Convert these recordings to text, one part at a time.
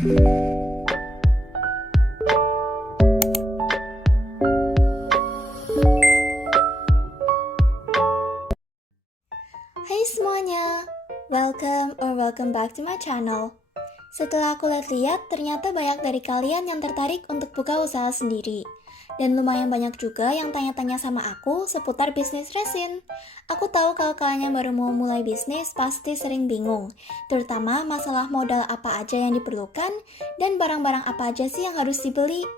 Hai semuanya, welcome back to my channel. Setelah aku lihat-lihat, ternyata banyak dari kalian yang tertarik untuk buka usaha sendiri. Dan lumayan banyak juga yang tanya-tanya sama aku seputar bisnis resin. Aku tahu kalau kalian yang baru mau mulai bisnis pasti sering bingung, terutama masalah modal apa aja yang diperlukan dan barang-barang apa aja sih yang harus dibeli.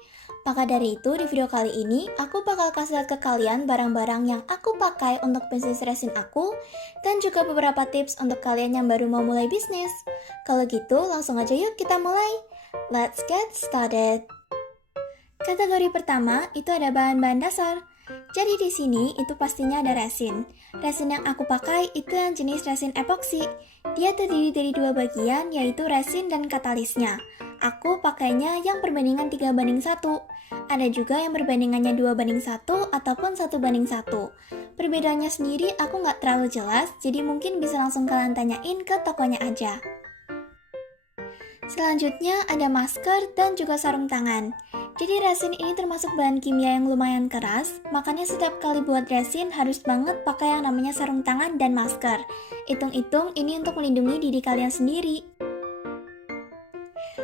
Maka dari itu, di video kali ini, aku bakal kasih lihat ke kalian barang-barang yang aku pakai untuk bisnis resin aku, dan juga beberapa tips untuk kalian yang baru mau mulai bisnis. Kalau gitu, langsung aja yuk kita mulai. Let's get started. Kategori pertama, itu ada bahan-bahan dasar. Jadi di sini, itu pastinya ada resin. Resin yang aku pakai itu yang jenis resin epoksi. Dia terdiri dari dua bagian, yaitu resin dan katalisnya. Aku pakainya yang perbandingan 3:1. Ada juga yang perbandingannya 2:1 ataupun 1:1. Perbedaannya sendiri aku nggak terlalu jelas, jadi mungkin bisa langsung kalian tanyain ke tokonya aja. Selanjutnya ada masker dan juga sarung tangan. Jadi resin ini termasuk bahan kimia yang lumayan keras, makanya setiap kali buat resin harus banget pakai yang namanya sarung tangan dan masker. Hitung-hitung ini untuk melindungi diri kalian sendiri.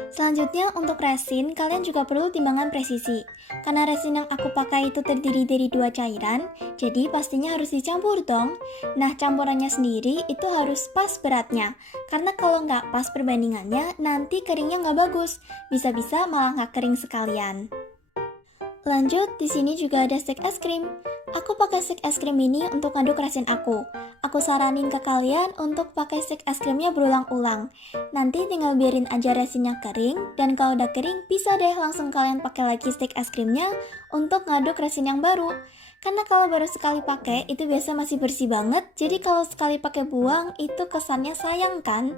Selanjutnya untuk resin, kalian juga perlu timbangan presisi. Karena resin yang aku pakai itu terdiri dari dua cairan, jadi pastinya harus dicampur dong. Nah campurannya sendiri itu harus pas beratnya. Karena kalau nggak pas perbandingannya, nanti keringnya nggak bagus. Bisa-bisa malah nggak kering sekalian. Lanjut, di sini juga ada stik es krim. Aku pakai stik es krim ini untuk ngaduk resin aku. Aku saranin ke kalian untuk pakai stik es krimnya berulang-ulang. Nanti tinggal biarin aja resinnya kering, dan kalau udah kering bisa deh langsung kalian pakai lagi stik es krimnya untuk ngaduk resin yang baru. Karena kalau baru sekali pakai itu biasa masih bersih banget, jadi kalau sekali pakai buang itu kesannya sayang kan?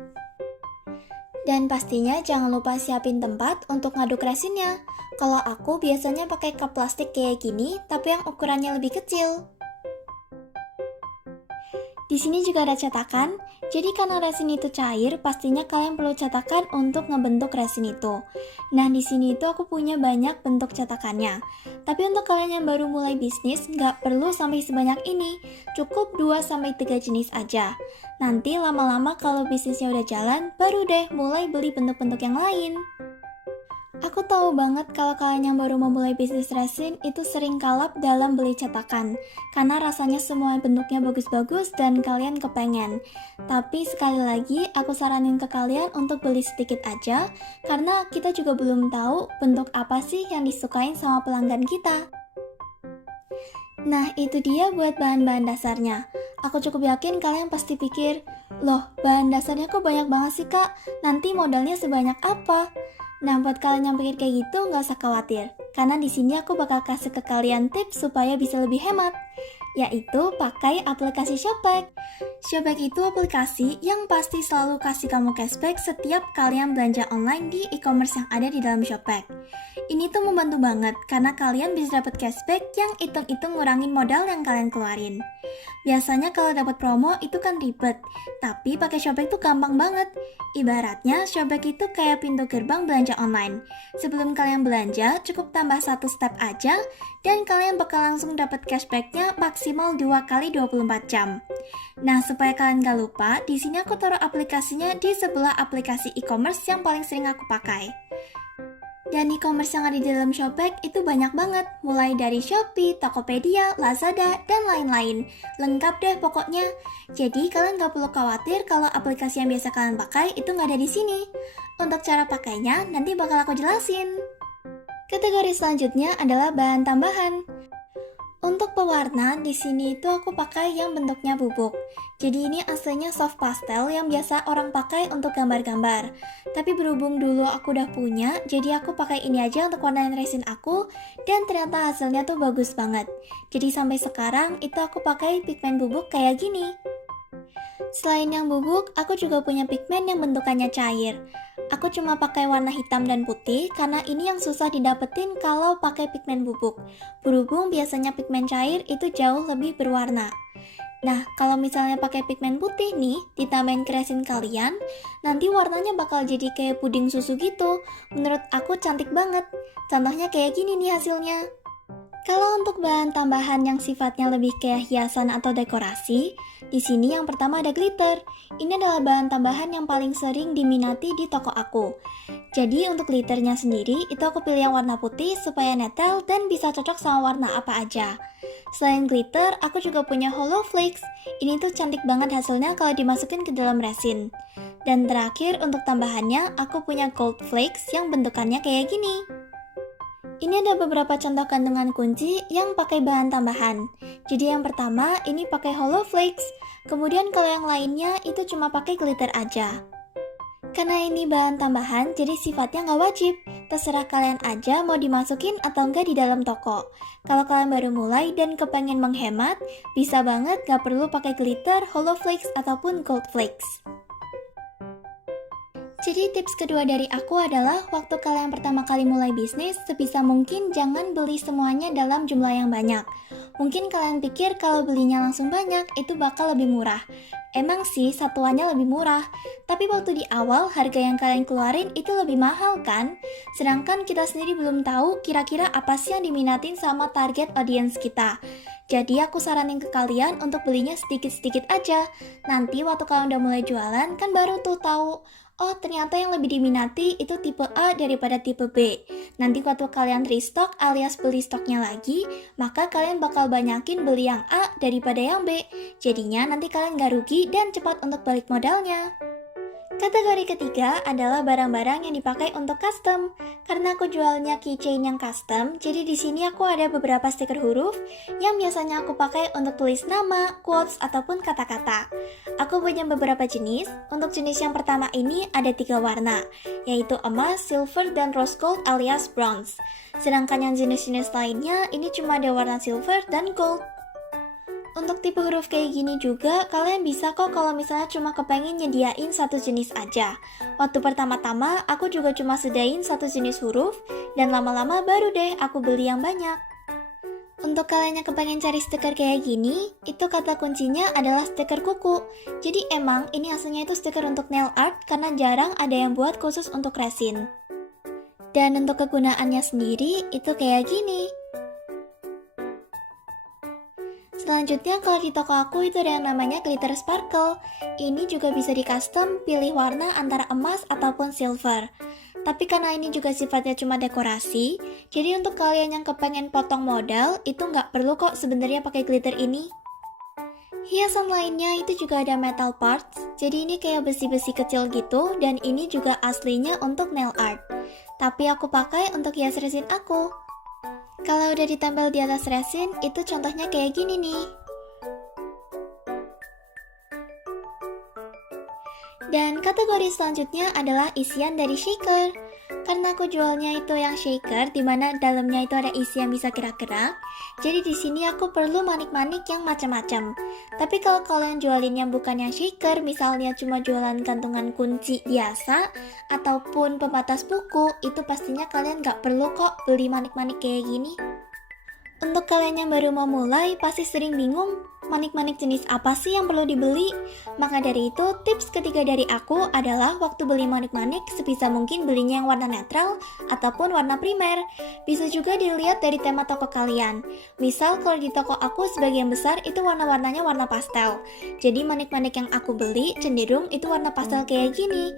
Dan pastinya jangan lupa siapin tempat untuk ngaduk resinnya. Kalau aku biasanya pakai cup plastik kayak gini, tapi yang ukurannya lebih kecil. Di sini juga ada cetakan, jadi karena resin itu cair, pastinya kalian perlu cetakan untuk ngebentuk resin itu. Nah, di sini itu aku punya banyak bentuk cetakannya. Tapi untuk kalian yang baru mulai bisnis, nggak perlu sampai sebanyak ini, cukup 2-3 jenis aja. Nanti lama-lama kalau bisnisnya udah jalan, baru deh mulai beli bentuk-bentuk yang lain. Aku tahu banget kalau kalian yang baru memulai bisnis resin itu sering kalap dalam beli cetakan, karena rasanya semua bentuknya bagus-bagus dan kalian kepengen. Tapi sekali lagi aku saranin ke kalian untuk beli sedikit aja, karena kita juga belum tahu bentuk apa sih yang disukain sama pelanggan kita. Nah itu dia buat bahan-bahan dasarnya. Aku cukup yakin kalian pasti pikir, loh bahan dasarnya kok banyak banget sih kak, nanti modalnya sebanyak apa? Nah, buat kalian yang pikir kayak gitu, nggak usah khawatir. Karena di sini aku bakal kasih ke kalian tips supaya bisa lebih hemat, yaitu pakai aplikasi Shopback. Shopback itu aplikasi yang pasti selalu kasih kamu cashback setiap kalian belanja online di e-commerce yang ada di dalam Shopback. Ini tuh membantu banget, karena kalian bisa dapat cashback yang hitung-hitung ngurangin modal yang kalian keluarin. Biasanya kalau dapat promo itu kan ribet, tapi pakai Shopback tuh gampang banget. Ibaratnya Shopback itu kayak pintu gerbang belanja online. Sebelum kalian belanja, cukup tambah satu step aja, dan kalian bakal langsung dapat cashbacknya maksimal 2 kali 24 jam. Nah, supaya kalian gak lupa, di sini aku taruh aplikasinya di sebelah aplikasi e-commerce yang paling sering aku pakai. Dan e-commerce yang ada di dalam Shopback itu banyak banget, mulai dari Shopee, Tokopedia, Lazada, dan lain-lain. Lengkap deh pokoknya. Jadi kalian gak perlu khawatir kalau aplikasi yang biasa kalian pakai itu gak ada di sini. Untuk cara pakainya nanti bakal aku jelasin. Kategori selanjutnya adalah bahan tambahan. Untuk pewarna, di sini itu aku pakai yang bentuknya bubuk. Jadi ini aslinya soft pastel yang biasa orang pakai untuk gambar-gambar. Tapi berhubung dulu aku udah punya, jadi aku pakai ini aja untuk warnain resin aku, dan ternyata hasilnya tuh bagus banget. Jadi sampai sekarang itu aku pakai pigmen bubuk kayak gini. Selain yang bubuk, aku juga punya pigmen yang bentukannya cair. Aku cuma pakai warna hitam dan putih karena ini yang susah didapetin kalau pakai pigmen bubuk. Berhubung biasanya pigmen cair itu jauh lebih berwarna. Nah, kalau misalnya pakai pigmen putih nih, ditambahin ke resin kalian, nanti warnanya bakal jadi kayak puding susu gitu. Menurut aku cantik banget. Contohnya kayak gini nih hasilnya. Kalau untuk bahan tambahan yang sifatnya lebih kayak hiasan atau dekorasi, di sini yang pertama ada glitter. Ini adalah bahan tambahan yang paling sering diminati di toko aku. Jadi untuk glitternya sendiri, itu aku pilih yang warna putih supaya netral dan bisa cocok sama warna apa aja. Selain glitter, aku juga punya hollow flakes. Ini tuh cantik banget hasilnya kalau dimasukin ke dalam resin. Dan terakhir untuk tambahannya, aku punya gold flakes yang bentukannya kayak gini. Ini ada beberapa contoh kandungan kunci yang pakai bahan tambahan. Jadi yang pertama ini pakai hollow flakes, kemudian kalau yang lainnya itu cuma pakai glitter aja. Karena ini bahan tambahan, jadi sifatnya nggak wajib. Terserah kalian aja mau dimasukin atau enggak di dalam toko. Kalau kalian baru mulai dan kepengen menghemat, bisa banget nggak perlu pakai glitter, hollow flakes, ataupun gold flakes. Jadi tips kedua dari aku adalah waktu kalian pertama kali mulai bisnis, sebisa mungkin jangan beli semuanya dalam jumlah yang banyak. Mungkin kalian pikir kalau belinya langsung banyak, itu bakal lebih murah. Emang sih satuannya lebih murah, tapi waktu di awal harga yang kalian keluarin itu lebih mahal kan? Sedangkan kita sendiri belum tahu kira-kira apa sih yang diminatin sama target audience kita. Jadi aku saranin ke kalian untuk belinya sedikit-sedikit aja. Nanti waktu kalian udah mulai jualan kan baru tuh tahu, oh ternyata yang lebih diminati itu tipe A daripada tipe B. Nanti waktu kalian restock alias beli stoknya lagi, maka kalian bakal banyakin beli yang A daripada yang B. Jadinya nanti kalian gak rugi dan cepat untuk balik modalnya. Kategori ketiga adalah barang-barang yang dipakai untuk custom. Karena aku jualnya keychain yang custom, jadi di sini aku ada beberapa stiker huruf yang biasanya aku pakai untuk tulis nama, quotes, ataupun kata-kata. Aku punya beberapa jenis. Untuk jenis yang pertama ini ada 3 warna, yaitu emas, silver, dan rose gold alias bronze. Sedangkan yang jenis-jenis lainnya ini cuma ada warna silver dan gold. Untuk tipe huruf kayak gini juga, kalian bisa kok kalau misalnya cuma kepengen nyediain satu jenis aja. Waktu pertama-tama, aku juga cuma sedain satu jenis huruf, dan lama-lama baru deh aku beli yang banyak. Untuk kalian yang kepengen cari stiker kayak gini, itu kata kuncinya adalah stiker kuku. Jadi emang ini aslinya itu stiker untuk nail art karena jarang ada yang buat khusus untuk resin. Dan untuk kegunaannya sendiri, itu kayak gini. Selanjutnya kalau di toko aku itu ada yang namanya glitter sparkle. Ini juga bisa di custom, pilih warna antara emas ataupun silver. Tapi karena ini juga sifatnya cuma dekorasi, jadi untuk kalian yang kepengen potong modal, itu nggak perlu kok sebenarnya pakai glitter ini. Hiasan lainnya itu juga ada metal parts, jadi ini kayak besi-besi kecil gitu, dan ini juga aslinya untuk nail art. Tapi aku pakai untuk hias resin aku. Kalau udah ditempel di atas resin, itu contohnya kayak gini nih. Dan kategori selanjutnya adalah isian dari shaker. Karena aku jualnya itu yang shaker, dimana dalamnya itu ada isi yang bisa gerak-gerak. Jadi di sini aku perlu manik-manik yang macam-macam. Tapi kalau kalian jualin yang bukan yang shaker, misalnya cuma jualan kantongan kunci biasa, ataupun pembatas buku, itu pastinya kalian gak perlu kok beli manik-manik kayak gini. Untuk kalian yang baru mau mulai, pasti sering bingung manik-manik jenis apa sih yang perlu dibeli? Maka dari itu, tips ketiga dari aku adalah waktu beli manik-manik sebisa mungkin belinya yang warna netral ataupun warna primer. Bisa juga dilihat dari tema toko kalian. Misal kalau di toko aku sebagian besar itu warna-warnanya warna pastel. Jadi manik-manik yang aku beli cenderung itu warna pastel kayak gini.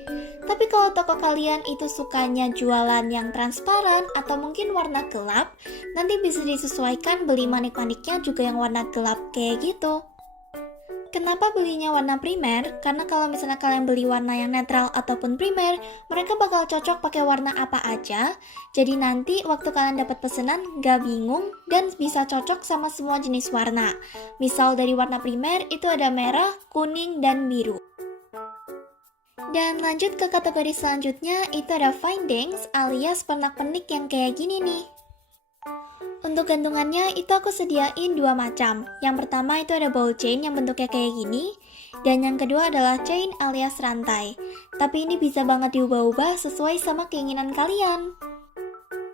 Tapi kalau toko kalian itu sukanya jualan yang transparan atau mungkin warna gelap, nanti bisa disesuaikan beli manik-maniknya juga yang warna gelap kayak gitu. Kenapa belinya warna primer? Karena kalau misalnya kalian beli warna yang netral ataupun primer, mereka bakal cocok pakai warna apa aja. Jadi nanti waktu kalian dapat pesanan gak bingung dan bisa cocok sama semua jenis warna. Misal dari warna primer itu ada merah, kuning, dan biru. Dan lanjut ke kategori selanjutnya itu ada findings alias pernak-pernik yang kayak gini nih. Untuk gantungannya itu aku sediain 2 macam. Yang pertama itu ada ball chain yang bentuknya kayak gini. Dan yang kedua adalah chain alias rantai. Tapi ini bisa banget diubah-ubah sesuai sama keinginan kalian.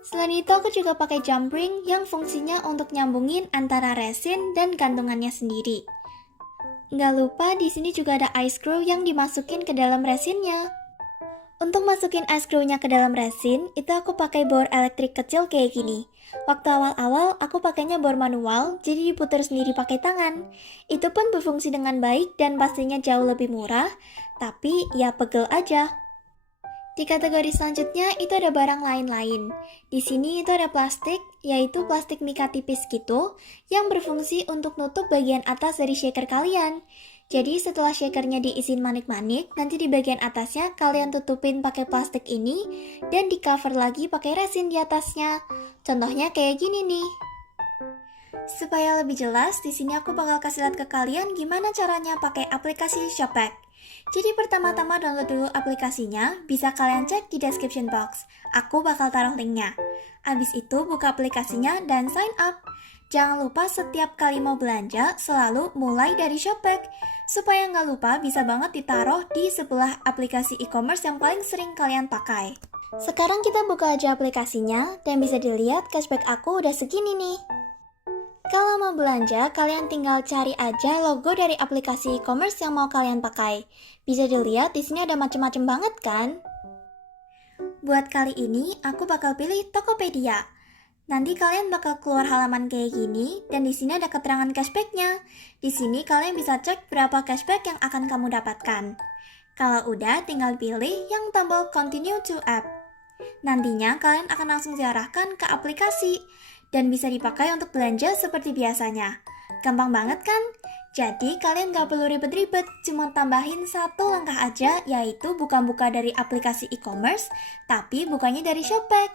Selain itu aku juga pakai jump ring yang fungsinya untuk nyambungin antara resin dan gantungannya sendiri. Nggak lupa di sini juga ada ice screw yang dimasukin ke dalam resinnya. Untuk masukin ice screw-nya ke dalam resin, itu aku pakai bor elektrik kecil kayak gini. Waktu awal-awal aku pakainya bor manual, jadi diputar sendiri pakai tangan. Itu pun berfungsi dengan baik dan pastinya jauh lebih murah, tapi ya pegel aja. Di kategori selanjutnya itu ada barang lain-lain. Di sini itu ada plastik, yaitu plastik mika tipis gitu, yang berfungsi untuk nutup bagian atas dari shaker kalian. Jadi setelah shakernya diisiin manik-manik, nanti di bagian atasnya kalian tutupin pakai plastik ini, dan di cover lagi pakai resin di atasnya. Contohnya kayak gini nih. Supaya lebih jelas, di sini aku bakal kasih lihat ke kalian gimana caranya pakai aplikasi Shopback. Jadi pertama-tama download dulu aplikasinya, bisa kalian cek di description box. Aku bakal taruh linknya. Abis itu buka aplikasinya dan sign up. Jangan lupa setiap kali mau belanja, selalu mulai dari Shopback. Supaya nggak lupa, bisa banget ditaruh di sebelah aplikasi e-commerce yang paling sering kalian pakai. Sekarang kita buka aja aplikasinya, dan bisa dilihat cashback aku udah segini nih. Kalau mau belanja, kalian tinggal cari aja logo dari aplikasi e-commerce yang mau kalian pakai. Bisa dilihat di sini ada macam-macam banget kan? Buat kali ini, aku bakal pilih Tokopedia. Nanti kalian bakal keluar halaman kayak gini, dan di sini ada keterangan cashback-nya. Di sini kalian bisa cek berapa cashback yang akan kamu dapatkan. Kalau udah, tinggal pilih yang tombol Continue to App. Nantinya kalian akan langsung diarahkan ke aplikasi dan bisa dipakai untuk belanja seperti biasanya. Gampang banget kan? Jadi kalian gak perlu ribet-ribet, cuma tambahin satu langkah aja, yaitu buka dari aplikasi e-commerce, tapi bukanya dari Shopback.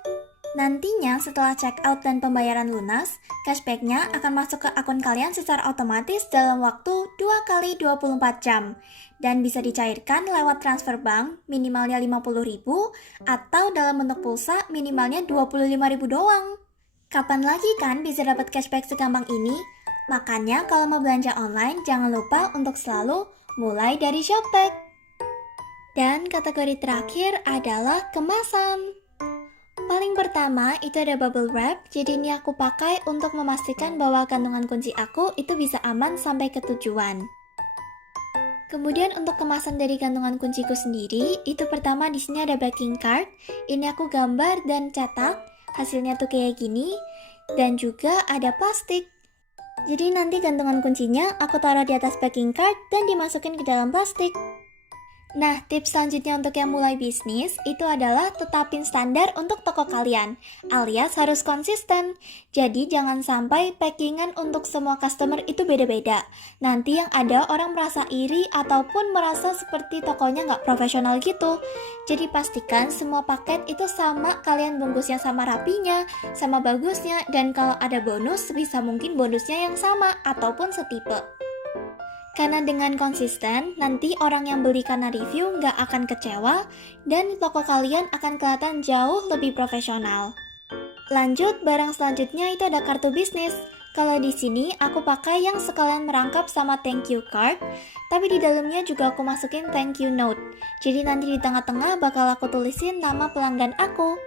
Nantinya setelah check out dan pembayaran lunas, cashback-nya akan masuk ke akun kalian secara otomatis dalam waktu 2 kali 24 jam. Dan bisa dicairkan lewat transfer bank minimalnya 50.000 atau dalam bentuk pulsa minimalnya 25.000 doang. Kapan lagi kan bisa dapat cashback segampang ini? Makanya kalau mau belanja online jangan lupa untuk selalu mulai dari Shopback. Dan kategori terakhir adalah kemasan. Paling pertama itu ada bubble wrap, jadi ini aku pakai untuk memastikan bahwa gantungan kunci aku itu bisa aman sampai ke tujuan. Kemudian untuk kemasan dari gantungan kunciku sendiri, itu pertama di sini ada backing card. Ini aku gambar dan cetak, hasilnya tuh kayak gini, dan juga ada plastik. Jadi nanti gantungan kuncinya aku taruh di atas backing card dan dimasukin ke dalam plastik. Nah, tips selanjutnya untuk yang mulai bisnis itu adalah tetapin standar untuk toko kalian, alias harus konsisten. Jadi jangan sampai packingan untuk semua customer itu beda-beda. Nanti yang ada orang merasa iri ataupun merasa seperti tokonya nggak profesional gitu. Jadi pastikan semua paket itu sama, kalian bungkusnya sama rapinya, sama bagusnya, dan kalau ada bonus sebisa mungkin bonusnya yang sama ataupun setipe. Karena dengan konsisten, nanti orang yang beli karena review nggak akan kecewa dan toko kalian akan kelihatan jauh lebih profesional. Lanjut, barang selanjutnya itu ada kartu bisnis. Kalau di sini aku pakai yang sekalian merangkap sama thank you card, tapi di dalamnya juga aku masukin thank you note. Jadi nanti di tengah-tengah bakal aku tulisin nama pelanggan aku.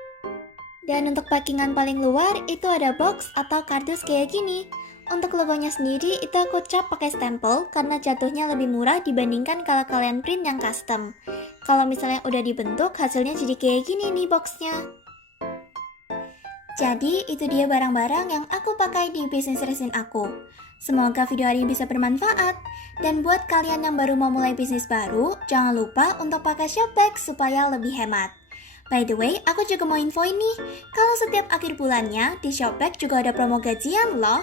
Dan untuk packingan paling luar itu ada box atau kardus kayak gini. Untuk logonya sendiri itu aku cap pakai stempel karena jatuhnya lebih murah dibandingkan kalau kalian print yang custom. Kalau misalnya udah dibentuk hasilnya jadi kayak gini nih boxnya. Jadi itu dia barang-barang yang aku pakai di bisnis resin aku. Semoga video hari ini bisa bermanfaat. Dan buat kalian yang baru mau mulai bisnis baru, jangan lupa untuk pakai Shopback supaya lebih hemat. By the way, aku juga mau infoin nih, kalau setiap akhir bulannya di Shopback juga ada promo gajian loh.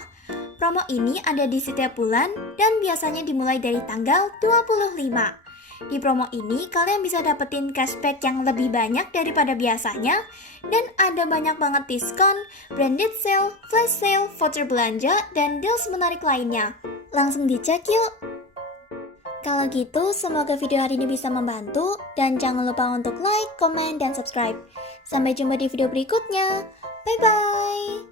Promo ini ada di setiap bulan dan biasanya dimulai dari tanggal 25. Di promo ini kalian bisa dapetin cashback yang lebih banyak daripada biasanya dan ada banyak banget diskon, branded sale, flash sale, voucher belanja, dan deals menarik lainnya. Langsung dicek yuk! Kalau gitu, semoga video hari ini bisa membantu dan jangan lupa untuk like, comment, dan subscribe. Sampai jumpa di video berikutnya. Bye-bye!